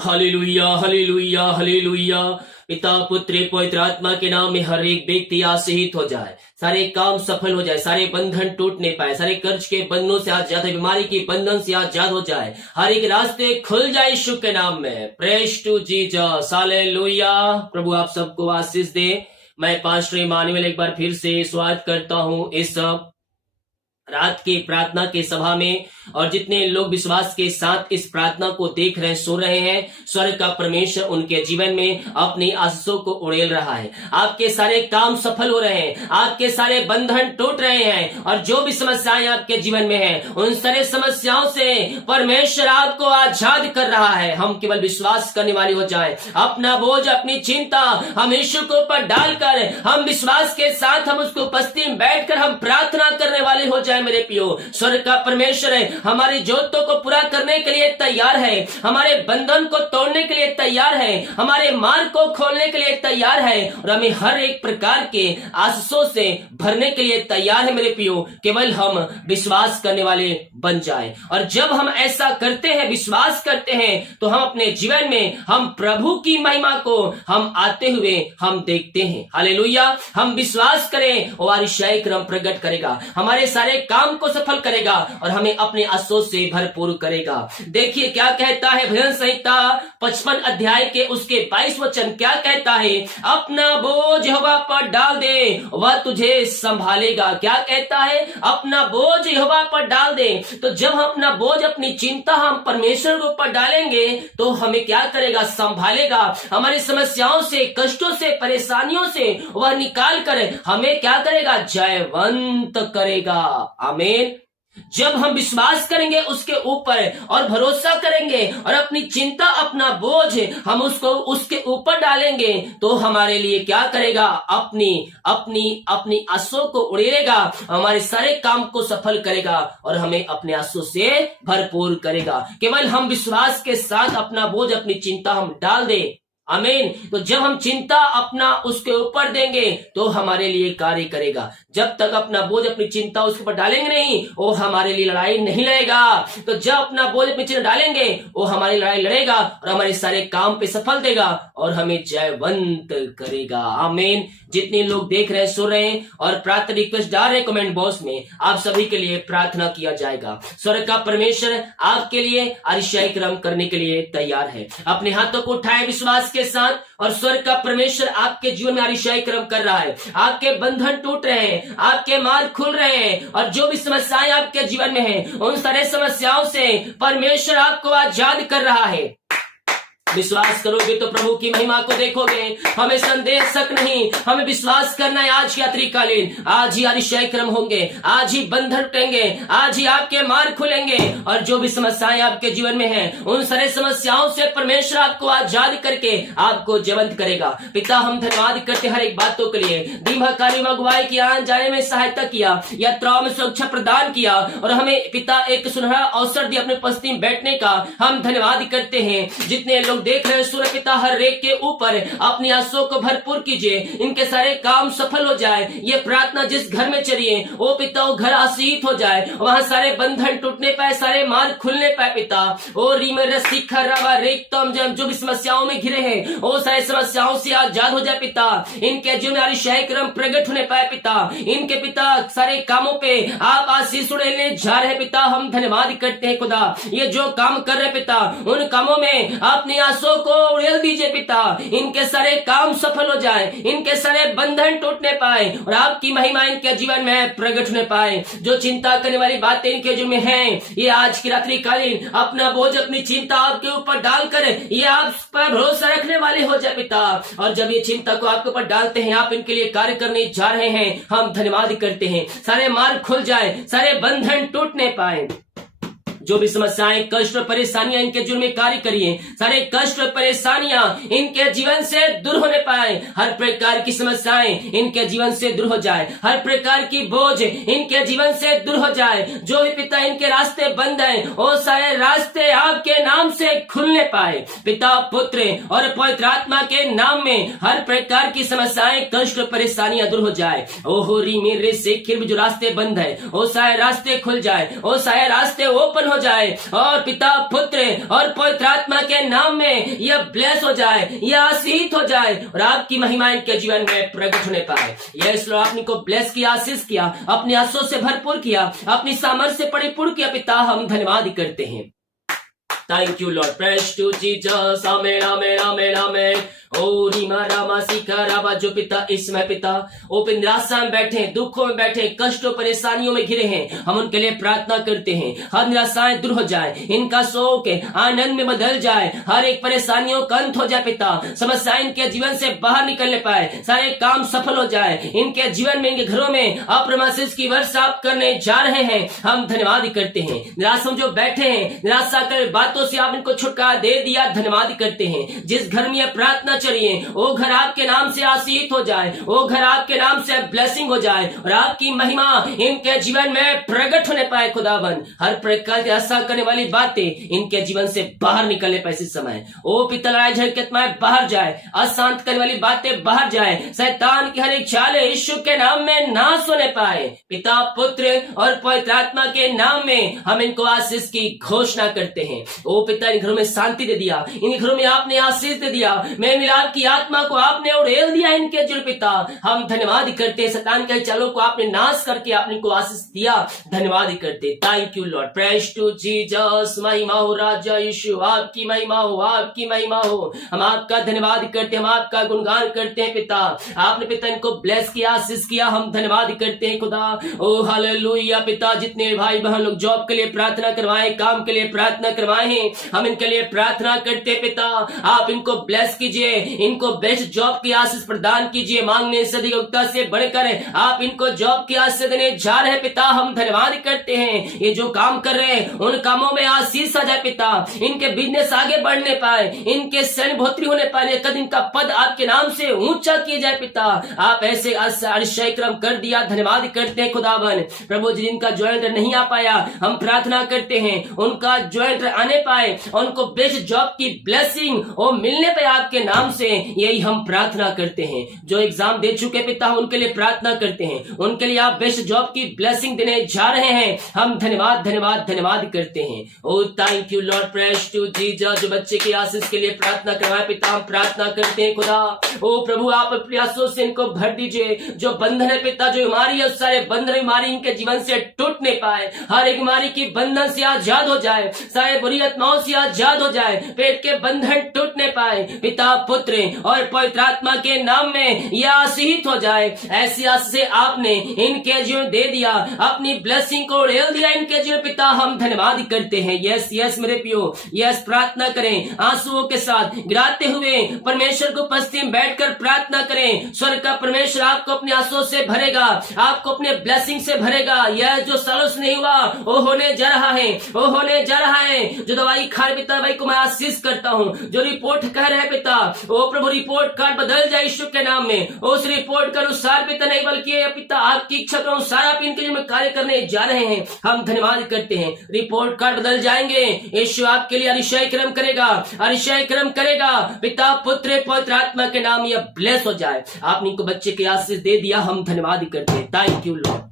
Hallelujah hallelujah hallelujah. पिता पुत्र पवित्र आत्मा के नाम में हर एक व्यक्ति आशीषित हो जाए, सारे काम सफल हो जाए, सारे बंधन टूट नहीं पाए, सारे कर्ज के बंधनों से आजाद, बीमारी के बंधन से आजाद हो जाए, हर एक रास्ते खुल जाए यीशु के नाम में। Praise to Jesus, hallelujah. प्रभु आप सबको आशीष दे। मैं पास्टर इमानुएल एक बार फिर से स्वागत करता हूं इस रात की प्रार्थना के सभा में, और जितने लोग विश्वास के साथ इस प्रार्थना को देख रहे हैं, सुन रहे हैं, स्वर्ग का परमेश्वर उनके जीवन में अपनी आशीषों को उड़ेल रहा है। आपके सारे काम सफल हो रहे हैं, आपके सारे बंधन टूट रहे हैं, और जो भी समस्याएं आपके जीवन में हैं, उन सारे समस्याओं से परमेश्वर आपको आजाद कर रहा है। हम केवल विश्वास करने वाले हो जाएं, अपना बोझ, अपनी चिंता हम यीशु के ऊपर डालकर हम विश्वास के साथ हम उसको उपस्थिति में बैठकर हम प्रार्थना करने वाले हो जाए। मेरे पियो, स्वर्ग का परमेश्वर है, हमारी जरूरतों को पूरा करने के लिए तैयार है, हमारे बंधन को तोड़ने के लिए तैयार है, हमारे मार्ग को खोलने के लिए तैयार है, और हमें हर एक प्रकार के आशीषों से भरने के लिए तैयार है। मेरे पियो, केवल हम विश्वास करने वाले बन जाएं, और जब हम ऐसा करते हैं, विश्वास करते हैं, तो हम अपने जीवन में हम प्रभु की महिमा को हम आते हुए हम देखते हैं। हालेलुया। हम विश्वास करें, वो अतिशय क्रम प्रकट करेगा, हमारे सारे काम को सफल करेगा, और हमें अपने आशीषों से भरपूर करेगा। देखिए क्या कहता है भजन संहिता 55 अध्याय के उसके 22 वचन क्या कहता है, अपना बोझ यहोवा पर डाल दे, वह तुझे संभालेगा। क्या कहता है, अपना बोझ यहोवा पर डाल दे। तो जब हम अपना बोझ, अपनी चिंता हम परमेश्वर के ऊपर डालेंगे, तो हमें क्या करेगा, संभालेगा। हमारी समस्याओं से, कष्टों से, परेशानियों से वह निकाल कर हमें क्या करेगा, जयवंत करेगा। आमीन। जब हम विश्वास करेंगे उसके ऊपर और भरोसा करेंगे, और अपनी चिंता, अपना बोझ हम उसको उसके ऊपर डालेंगे, तो हमारे लिए क्या करेगा, अपनी अपनी अपनी आशों को उड़ेलेगा, हमारे सारे काम को सफल करेगा, और हमें अपने आशों से भरपूर करेगा। केवल हम विश्वास के साथ अपना बोझ, अपनी चिंता हम डाल दें। आमीन। तो जब हम चिंता अपना उसके ऊपर देंगे, तो हमारे लिए कार्य करेगा। जब तक अपना बोझ, अपनी चिंता उसके ऊपर डालेंगे नहीं, वो हमारे लिए लड़ाई नहीं लड़ेगा। तो जब अपना बोझ, अपनी चिंता डालेंगे, वो हमारी लड़ाई लड़ेगा, और हमारे सारे काम पे सफल देगा, और हमें जयवंत करेगा। आमीन। जितने लोग देख रहे हैं, सुन रहे हैं, और प्रार्थना रिक्वेस्ट डाल रहे कमेंट बॉक्स में, आप सभी के लिए प्रार्थना किया जाएगा। स्वर्ग का परमेश्वर आपके लिए अतिशय क्रम करने के लिए तैयार है। अपने हाथों को उठाएं विश्वास के साथ, और स्वर्ग का परमेश्वर आपके जीवन में अतिशय क्रम कर रहा है। आपके बंधन टूट रहे हैं, आपके मार्ग खुल रहे हैं, और जो भी समस्याएं आपके जीवन में हैं, उन सारे समस्याओं से परमेश्वर आपको आजाद कर रहा है। विश्वास करोगे तो प्रभु की महिमा को देखोगे। हमें संदेह शक नहीं, हमें विश्वास करना है। आज की रात्रिकालीन, आज ही अतिशय क्रम होंगे, आज ही बंधन टूटेंगे, आज ही आपके मार्ग खुलेंगे, और जो भी समस्याएं आपके जीवन में हैं, उन सारे समस्याओं से परमेश्वर आपको आजाद करके आपको जीवंत करेगा। पिता, हम धन्यवाद करते हर एक बातों के लिए। दीर्घकालीन अगुवाई की, आने जाने में सहायता किया, यात्राओं में सुरक्षा प्रदान किया, और हमें पिता एक सुनहरा अवसर दिया अपने उपस्थिति में बैठने का। हम धन्यवाद करते हैं। जितने लोग देख रहे हैं, सुन पिता, हर एक के ऊपर अपनी आशीषों को भरपूर कीजिए, इनके सारे काम सफल हो जाए। ये प्रार्थना जिस घर में चलिए, वो पिता वो घर आशीषित हो जाए, वहां सारे बंधन टूटने पाए, सारे मार्ग खुलने पाए। पिता ओ जो भी समस्याओं में घिरे हैं, वो सारे समस्याओं से आजाद हो जाए। पिता इनके जीवन में अतिशय क्रम प्रकट होने पाए। पिता इनके पिता सारे कामों पे आप आशीष उड़ेलने जा रहे हैं। पिता हम धन्यवाद करते हैं खुदा, ये जो काम कर रहे पिता, उन कामों में अपनी आशों को उड़ेल दीजिए। पिता इनके सारे काम सफल हो जाए, इनके सारे बंधन टूटने पाए, और आपकी महिमा इनके जीवन में प्रकट होने पाए। जो चिंता करने वाली बातें इनके जीवन में हैं, ये आज की रात्रिकालीन अपना बोझ, अपनी चिंता आपके ऊपर डालकर ये आप पर भरोसा रखने वाले हो जाए। पिता और जब ये चिंता को आपके ऊपर डालते हैं, आप इनके लिए कार्य करने जा रहे हैं। हम धन्यवाद करते हैं। सारे मार्ग खुल जाए, सारे बंधन टूटने पाए। जो भी समस्याएं, कष्ट और परेशानियां इनके जीवन में कार्य करिए, सारे कष्ट और परेशानियां इनके जीवन से दूर होने पाए। हर प्रकार की समस्याएं इनके जीवन से दूर हो जाए, हर प्रकार की बोझ इनके जीवन से दूर हो जाए। जो भी पिता इनके रास्ते बंद हैं, वो सारे रास्ते आपके नाम से खुलने पाए। पिता, पुत्र और पवित्र आत्मा के नाम में हर प्रकार की समस्याएं, कष्ट और परेशानियां दूर हो जाए। ओहो री मेरे से जो रास्ते बंद है, वो सारे रास्ते खुल जाए, वो सारे रास्ते ओपन हो जाए और पिता, पुत्र और पवित्र आत्मा के नाम में यह ब्लेस हो जाए, यह आशीषित हो जाए और आपकी महिमा इनके जीवन में प्रकट होने पाए। यस लॉर्ड, आपने को ब्लेस किया, आशीष किया, अपने आंसू से भरपूर किया, अपनी सामर्थ्य से परिपूर्ण किया। पिता, हम धन्यवाद करते हैं। Thank you, Lord. Praise to Jesus. Amen, amen, amen, amen. ओ रीमा रामा सीखा राबा, जो पिता इस समय पिता ओ निराशा में बैठे, दुखों में बैठे, कष्टों परेशानियों में घिरे हैं, हम उनके लिए प्रार्थना करते हैं। हर निराशाएं दूर हो जाए, इनका शोक आनंद में बदल जाए, हर एक परेशानियों का अंत हो जाए। पिता, समस्याएं इनके जीवन से बाहर निकलने पाए, सारे काम सफल हो जाए इनके जीवन में, इनके घरों में अप्रमाशिष की वर्षा आप करने जा रहे हैं। हम धन्यवाद करते हैं। निराशा में जो बैठे हैं, निराशा कर बातों से आप इनको छुटकारा दे दिया, धन्यवाद करते हैं। जिस घर में यह प्रार्थना चलिए, वो घर आपके नाम से आशीषित हो जाए, वो घर आपके नाम से ब्लेसिंग हो जाए और आपकी महिमा इनके जीवन में प्रकट होने पाए। खुदावन, हर प्रकार की आशा करने वाली बातें इनके जीवन से बाहर निकलने पाए इस समय। ओ पिता, लड़ाई झगड़े की आत्माएं बाहर जाए, अशांत करने वाली बातें बाहर जाए, शैतान की हर एक चालें यीशु के नाम में नाश होने पाए। पिता, पुत्र और पवित्र आत्मा के नाम में हम इनको आशीष की घोषणा करते हैं। ओ पिता, इन घरों में शांति दे दिया, इन घरों में आपने आशीष दे दिया, मैं मिलाप की आत्मा को आपने उड़ेल दिया इनके जुल। पिता, हम धन्यवाद करते हैं। शैतान के चालों को आपने नाश करके आपने को आशीष दिया, धन्यवाद करते। Thank you Lord. Praise to Jesus. महिमा हो राजा यीशु, आपकी महिमा हो, आपकी महिमा हो। हम आपका धन्यवाद करते हैं, हम आपका गुणगान करते हैं। पिता, आपने पिता इनको ब्लेस किया, आशीष किया, हम धन्यवाद करते हैं। खुदा, ओ हालेलुया। पिता, जितने भाई बहन लोग जॉब के लिए प्रार्थना करवाए, काम के लिए प्रार्थना करवाए हैं, हम इनके लिए प्रार्थना करते हैं। पिता, आप इनको ब्लेस कीजिए, इनको बेस्ट जॉब की आशीष प्रदान कीजिए। मांगने से अधिकता से बढ़कर आप इनको जॉब की आशीष देने जा रहे हैं। पिता, हम धन्यवाद करते हैं। ये जो काम कर रहे हैं, उन कामों में आशीष आ जाए। पिता, इनके बिजनेस आगे बढ़ने पाए, इनके सैन्य बढ़ोतरी होने पाए, कद इनका पद आपके नाम से ऊंचा किया जाए। पिता, आप ऐसे आश्चर्य क्रम कर दिया, धन्यवाद करते हैं। खुदावन प्रभु, जिनका ज्वाइंट नहीं आ पाया, हम प्रार्थना करते हैं उनका ज्वाइंट आने पाए, उनको बेस्ट जॉब की ब्लेसिंग वो मिलने पाए आपके नाम से, यही हम प्रार्थना करते हैं। जो एग्जाम दे चुके पिता, उनके लिए प्रार्थना करते हैं, उनके लिए आप बेस्ट जॉब की ब्लेसिंग देने जा रहे हैं। हम धन्यवाद धन्यवाद धन्यवाद करते हैं। O thank you Lord. Praise to Jesus. जो बच्चे की आशीष के लिए प्रार्थना करवाए पिता, हम प्रार्थना करते हैं। खुदा, ओ प्रभु, आप अपने आंसुओं से इनको भर दीजिए। जो बंधन है पिता, जो बीमारी है, सारे बंधन बीमारी इनके जीवन से टूटने पाए, हर एक बीमारी की बंधन से आजाद हो जाए, सारे बुरी आत्माओं से आजाद हो जाए, पेट के बंधन टूटने पाए। पिता, पुत्र और पवित्र आत्मा के नाम में यह आशीषित हो जाए। ऐसी आशीष से आपने इनके जीवन दे दिया, अपनी ब्लेसिंग को उड़ेल दिया इनके जीवन। पिता, हम धन्यवाद करते हैं। यस यस मेरे पियो, यस प्रार्थना करें, आंसुओं के साथ गिराते हुए परमेश्वर को उपस्थिति में बैठकर प्रार्थना करें। स्वर्ग का परमेश्वर आपको अपने आंसुओं से भरेगा, आपको अपने ब्लेसिंग से भरेगा। यह जो सालों से नहीं हुआ वो होने जा रहा है, वो होने जा रहा है। जो दवाई खा रहे पिता, भाई को मैं आशीष करता हूँ। जो रिपोर्ट कह रहे हैं पिता, ओ प्रभु, रिपोर्ट कार्ड बदल जाए यीशु के नाम में। उस रिपोर्ट के अनुसार पिता नहीं, बल्कि पिता आपकी इच्छा के अनुसार आप इनके लिए कार्य करने जा रहे हैं। हम धन्यवाद करते हैं। रिपोर्ट कार्ड बदल जाएंगे। यीशु आपके लिए अतिशय क्रम करेगा, अतिशय क्रम करेगा। पिता, पुत्र, पवित्र आत्मा के नाम यह ब्लेस हो जाए। आपने इनको बच्चे की आशीष दे दिया, हम धन्यवाद करते हैं। Thank you Lord.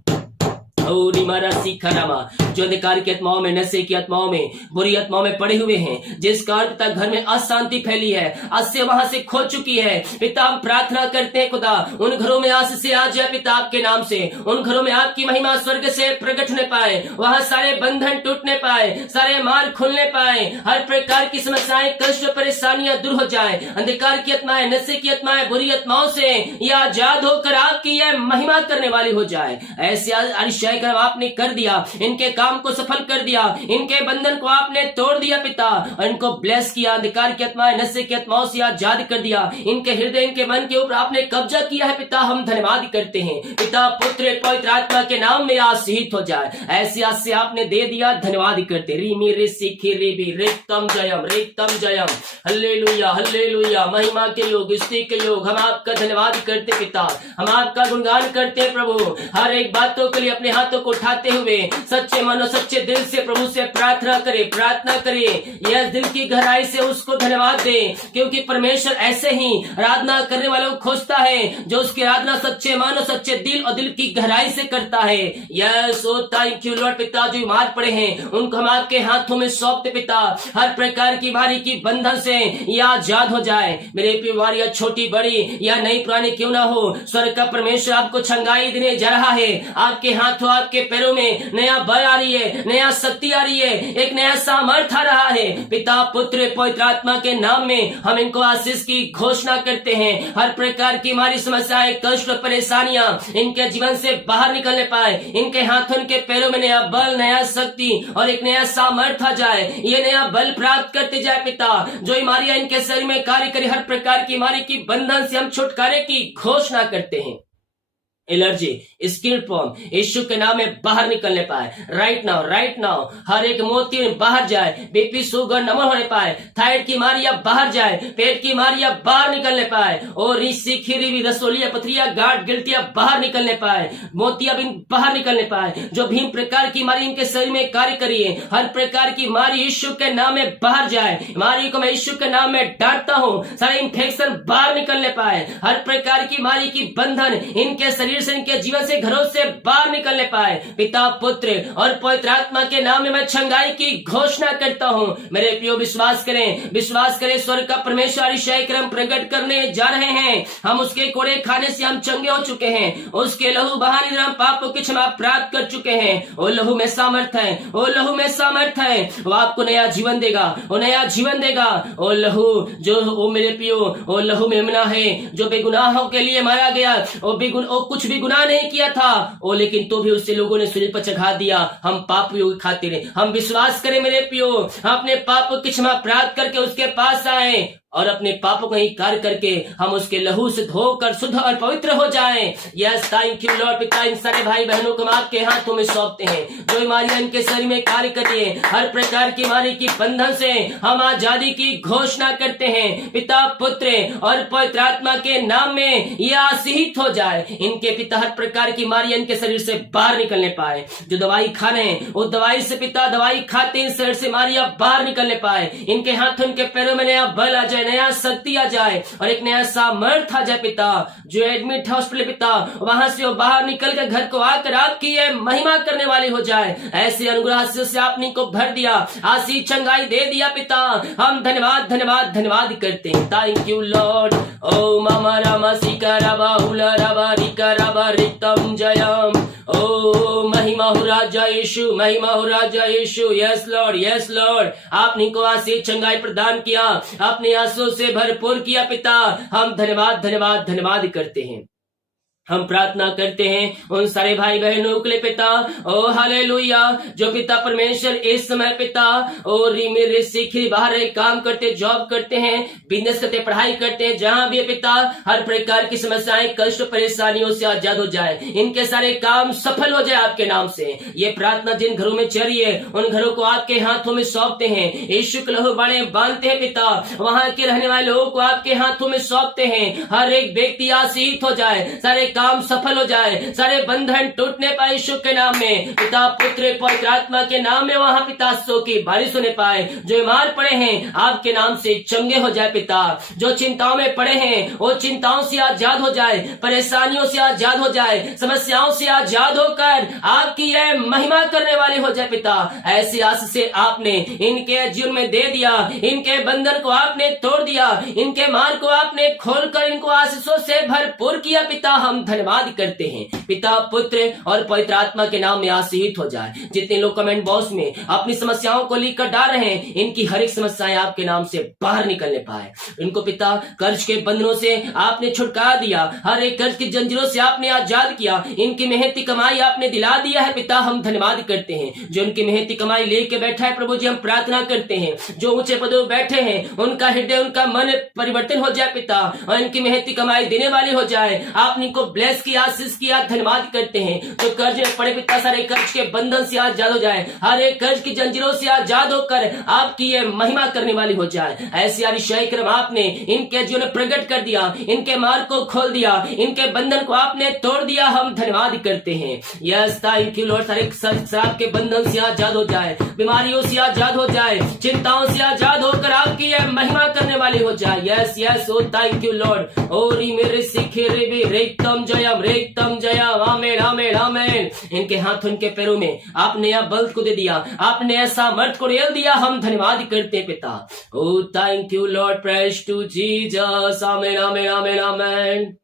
जो अंधकार की आत्माओं में, नशे की आत्माओं में, बुरी आत्माओं में पड़े हुए हैं, जिस कारण पिता घर में अशांति फैली है, अस्य वहां से खो चुकी है। पिता, हम प्रार्थना करते हैं खुदा, उन घरों में आशीष से आ जाए पिता आपके नाम से। उन घरों में आपकी महिमा स्वर्ग से प्रकट होने पाए, वहां सारे बंधन टूटने पाए, सारे मार्ग खुलने पाए, हर प्रकार की समस्याएं, कष्ट, परेशानियां दूर हो जाए। अंधकार की आत्माएं, नशे की आत्माएं, बुरी आत्माओं से यह आजाद होकर आपकी यह महिमा करने वाली हो जाए। ऐसे आश्चर्य आपने कर दिया, इनके काम को सफल कर दिया, इनके बंधन को आपने तोड़ दिया पिता, और इनको ब्लेस किया। अंधकार की आत्माएं, नशे की आत्माओं से आजाद कर दिया। इनके हृदय, इनके मन के ऊपर आपने कब्जा किया है पिता, हम धन्यवाद करते हैं। पिता, पुत्र, पवित्र आत्मा के नाम में आशीषित हो जाए। ऐसी आशीष से आपने दे दिया, धन्यवाद करते। रीमी ऋषि खिरीबी रेतम जयम, रेतम जयम। Hallelujah, hallelujah. महिमा के योग, स्तुति के योग, हम आपका धन्यवाद करते पिता, हम आपका गुणगान करते प्रभु। हर एक बातों के लिए अपने हाथ हाथों को उठाते हुए सच्चे मन और सच्चे दिल से प्रभु से प्रार्थना करे। यह दिल की गहराई से उसको धन्यवाद दे, क्योंकि परमेश्वर ऐसे ही आराधना करने वालों को खोजता है जो उसकी आराधना सच्चे मन और सच्चे दिल और दिल की गहराई से करता है। Yes, oh thank you Lord. पिता, जो बीमार पड़े हैं उनको हम आपके हाथों में सौंपते पिता, हर प्रकार की बीमारी की बंधन से या आजाद हो जाए। मेरे बीमारियां छोटी बड़ी या नई पुरानी क्यों ना हो, स्वर्ग का परमेश्वर आपको छंगाई देने जा रहा है। आपके हाथों आपके पैरों में नया बल आ रही है, नया शक्ति आ रही है, एक नया सामर्थ आ रहा है। पिता, पुत्र, पवित्र आत्मा के नाम में हम इनको आशीष की घोषणा करते हैं। हर प्रकार की हमारी समस्याएं, कष्ट और परेशानियां इनके जीवन से बाहर निकलने पाए। इनके हाथों, इनके पैरों में नया बल, नया शक्ति और एक नया सामर्थ आ जाए। ये नया बल प्राप्त करते जाए पिता। जो बीमारियां इनके शरीर में कार्य करे, हर प्रकार की बीमारी की बंधन से हम छुटकारे की घोषणा करते हैं। एलर्जी, स्किन प्रॉब्लम यीशु के नाम में बाहर निकलने पाए। राइट नाउ हर एक मोती बाहर जाए। बीपी, शुगर, नमन होने पाए। थायराइड की बीमारियां बाहर जाए। पेट की बीमारियां बाहर निकलने पाए। और ऋषि, खीरी, रसोलिया, पथरिया, गांठ, गिल्टियां बाहर निकलने पाए। मोतियाबिंद बाहर निकलने पाए। जो भी प्रकार की बीमारी इनके शरीर में कार्य करिए, हर प्रकार की बीमारी यीशु के नाम में बाहर जाए। बीमारी को मैं यीशु के नाम में डांटता हूँ। सारे इन्फेक्शन बाहर निकलने पाए। हर प्रकार की बीमारी की बंधन इनके शरीर से, इनके जीवन से, घरों से बाहर निकलने पाए। पिता, पुत्र और पवित्र आत्मा के नाम में मैं छंगाई की घोषणा करता हूं। मेरे प्रियो, विश्वास करें स्वर्ग का परमेश्वर ईशाई क्रम प्रकट करने जा रहे हैं। हम उसके कोड़े खाने से हम चंगे हो चुके हैं। उसके लहू बहाने हम पापों की क्षमा प्राप्त कर चुके हैं। वो लहू में सामर्थ है, वो लहू में सामर्थ है। वो आपको नया जीवन देगा, वो नया जीवन देगा। वो लहू जो, वो मेरे प्रियो, वो लहू मेमना है जो बेगुनाहों के लिए मारा गया। वो कुछ भी गुनाह नहीं किया था वो, लेकिन तो भी उससे लोगों ने सूली पर चढ़ा दिया। हम पापियों की खातिर हम विश्वास करें मेरे प्रियो, अपने पापों की क्षमा प्राप्त करके उसके पास आए और अपने पापों को ही कार्य करके हम उसके लहू से धोकर शुद्ध और पवित्र हो जाएं। Yes, thank you Lord. पिता, इन सारे भाई बहनों को हम आपके हाथों में सौंपते हैं। जो बीमारियां इनके शरीर में कार्य करिए, हर प्रकार की बीमारी की बंधन से हम आजादी की घोषणा करते हैं। पिता, पुत्र और पवित्र आत्मा के नाम में ये आशीषित हो जाए। इनके पिता, हर प्रकार की बीमारियां इनके शरीर से बाहर निकलने पाए। जो दवाई खा रहे हैं वो दवाई से पिता, दवाई खाते इन शरीर से बीमारियां बाहर निकलने पाए। इनके हाथों, इनके पैरों में नया बल आ जाए, नया शक्ति आ जाए और एक नया सामर्थ आ जाए। पिता, जो एडमिट है हॉस्पिटल पिता, वहां से वो बाहर निकल कर घर को आकर आपकी ये महिमा करने वाली हो जाए। ऐसे अनुग्रह से आपने को भर दिया, आशीष चंगाई दे दिया पिता। हम धन्यवाद करते हैं। Thank you Lord. ओ मामा रामा सिका राबा हुला राबा रिका राबा रिक्तम जयम। ओ महिमा हो राजा यीशु, महिमा हो राजा यीशु। यस लॉर्ड, आपने को आशीष चंगाई प्रदान किया, अपने आंसू से भरपूर किया पिता। हम धन्यवाद करते हैं। हम प्रार्थना करते हैं उन सारे भाई बहनों के लिए पिता। ओ हालेलुया, जो पिता परमेश्वर इस समय पिता और बाहर काम करते, जॉब करते हैं, बिजनेस करते, पढ़ाई करते हैं, जहां भी पिता हर प्रकार की समस्याएं, कष्ट, परेशानियों से आजाद हो जाए। इनके सारे काम सफल हो जाए आपके नाम से। ये प्रार्थना जिन घरों में चल रही है उन घरों को आपके हाथों में सौंपते हैं। यीशु के लहू बड़े बांधते हैं पिता। वहां के रहने वाले लोगों को आपके हाथों में सौंपते हैं। हर एक व्यक्ति आशीषित हो जाए, सारे काम सफल हो जाए, सारे बंधन टूटने पाए यीशु के नाम में। पिता, पुत्र, पवित्र आत्मा के नाम में वहां पिता सो की बारिश होने पाए। जो बीमार पड़े हैं आपके नाम से चंगे हो जाए पिता। जो चिंताओं में पड़े हैं वो चिंताओं से आजाद हो जाए, परेशानियों से आजाद हो जाए, समस्याओं से आजाद होकर आपकी यह महिमा करने वाले हो जाए पिता। ऐसी आशीष से आपने इनके जीवन में दे दिया, इनके बंधन को आपने तोड़ दिया, इनके मार्ग को आपने खोलकर इनको आशीषों से भरपूर किया पिता। हम धन्यवाद करते हैं पिता, पुत्र और पवित्र आत्मा के नाम में आशीषित हो जाए। जितने लोग कमेंट बॉक्स में अपनी समस्याओं को लिखकर डाल रहे हैं, इनकी हर एक समस्याएं आपके नाम से बाहर निकलने पाए। इनको पिता कर्ज के बंधनों से आपने छुटकारा दिया, हर एक कर्ज की जंजीरों से आपने आजाद किया। इनकी मेहनती कमाई आपने दिला दिया है पिता। हम धन्यवाद करते हैं। जो उनकी मेहनती कमाई लेके बैठा है प्रभु जी, हम प्रार्थना करते हैं जो ऊंचे पदों पर बैठे हैं उनका हृदय, उनका मन परिवर्तन हो जाए पिता और इनकी मेहनती कमाई देने वाली हो जाए। आप इनको ब्लेस किया, आशीष किया, धन्यवाद करते हैं। जो कर्ज में पड़े पिता, सारे कर्ज के बंधन से आजाद हो जाए, हर एक कर्ज की जंजीरों से आजाद होकर आपकी ये महिमा करने वाली हो जाए। ऐसी अतिशय क्रम आपने इनके जीवन में प्रकट कर दिया, इनके मार्ग को खोल दिया, इनके बंधन को आपने तोड़ दिया। हम धन्यवाद करते हैं। Yes, thank you Lord. सारे शराब के बंधन से आजाद हो जाए, बीमारियों से आजाद हो जाए, चिंताओं से आजाद होकर आपकी यह महिमा करने वाली हो जाए। Yes yes, oh thank you Lord. ओरी मेरे सिखे रे भी रेतम जयम, आमेन आमेन आमेन। इनके हाथों, इनके पैरों में आपने यह बल को दे दिया, आपने ऐसा मर्द को रेल दिया। हम धन्यवाद करते पिता। O thank you Lord, praise to Jesus, amen amen amen amen.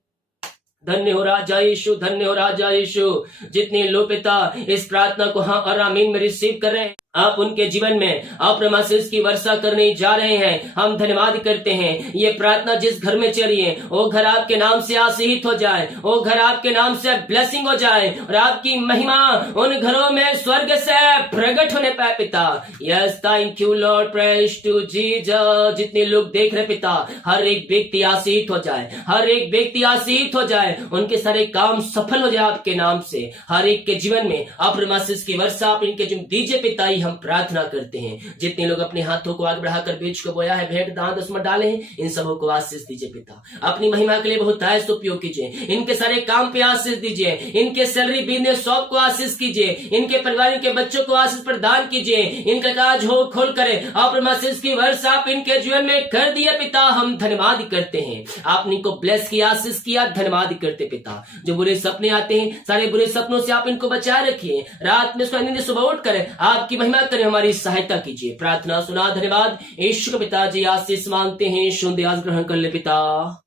धन्य हो राजा यीशु, धन्य हो राजा यीशु। जितने लोग पिता इस प्रार्थना को हाँ और आमीन में रिसीव कर रहे हैं, आप उनके जीवन में अप्रमाशीष की वर्षा करने जा रहे हैं। हम धन्यवाद करते हैं। ये प्रार्थना जिस घर में चल रही है, वो घर आपके नाम से आशीषित हो जाए, वो घर आपके नाम से ब्लेसिंग हो जाए और आपकी महिमा उन घरों में स्वर्ग से प्रकट होने पाए पिता। Yes, thank you Lord, praise to Jesus. जितने लोग देख रहे पिता, हर एक व्यक्ति आशीषित हो जाए, हर एक व्यक्ति आशीषित हो जाए, उनके सारे काम सफल हो जाए आपके नाम से। हर एक के जीवन में अप्रमाशीष की वर्षा आप इनके जीवन दीजिए पिता, हम प्रार्थना करते हैं। जितने लोग अपने हाथों को आगे बढ़ाकर बीज को बोया है, भेंट दान दसमत डाले हैं, इन सबों को आशीष दीजिए पिता। अपनी महिमा के लिए बहुत आयस उपयोग कीजिए। इनके सारे काम पे आशीष दीजिए, इनके सैलरी बिजनेस शॉप को आशीष कीजिए, इनके परिवार के बच्चों को आशीष प्रदान कीजिए। इनका काज हो खोल करे, अप्रमाशीष की वर्षा आप इनके जीवन में कर दिए पिता। हम धन्यवाद करते हैं। आपने इनको ब्लेस किया, आशीष किया, धन्यवाद करते पिता। जो बुरे सपने आते हैं, सारे बुरे सपनों से आप इनको बचाए रखिए। रात में सुबह उठ कर आपकी महिमा करें, हमारी सहायता कीजिए। प्रार्थना सुना, धन्यवाद। यीशु के पिताजी आशीष मांगते हैं, शुद्ध आस ग्रहण कर ले पिता,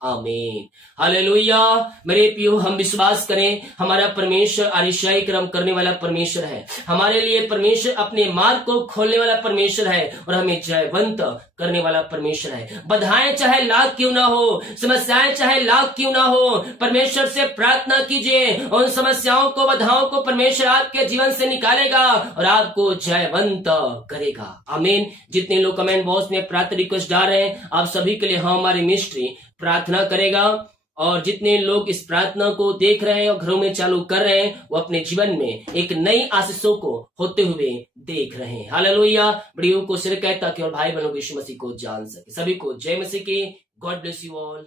आमीन। हालेलुया। मेरे प्रियो, हम विश्वास करें हमारा परमेश्वर अतिशय कर्म करने वाला परमेश्वर है। हमारे लिए परमेश्वर अपने मार्ग को खोलने वाला परमेश्वर है और हमें जयवंत करने वाला परमेश्वर है। बाधाएं चाहे लाख क्यों ना हो, समस्याएं चाहे लाख क्यों ना हो, परमेश्वर से प्रार्थना कीजिए। उन समस्याओं को, बाधाओं को परमेश्वर आपके जीवन से निकालेगा और आपको जयवंत करेगा। आमीन। जितने लोग कमेंट बॉक्स में प्रार्थना रिक्वेस्ट डाल रहे हैं, आप सभी के लिए हमारी मिनिस्ट्री प्रार्थना करेगा। और जितने लोग इस प्रार्थना को देख रहे हैं और घरों में चालू कर रहे हैं, वो अपने जीवन में एक नई आशीषों को होते हुए देख रहे हैं। हालेलुया। वीडियो को शेयर करें ताकि और भाई बहनों यीशु मसीह को जान सके। सभी को जय मसीह की। God bless you all.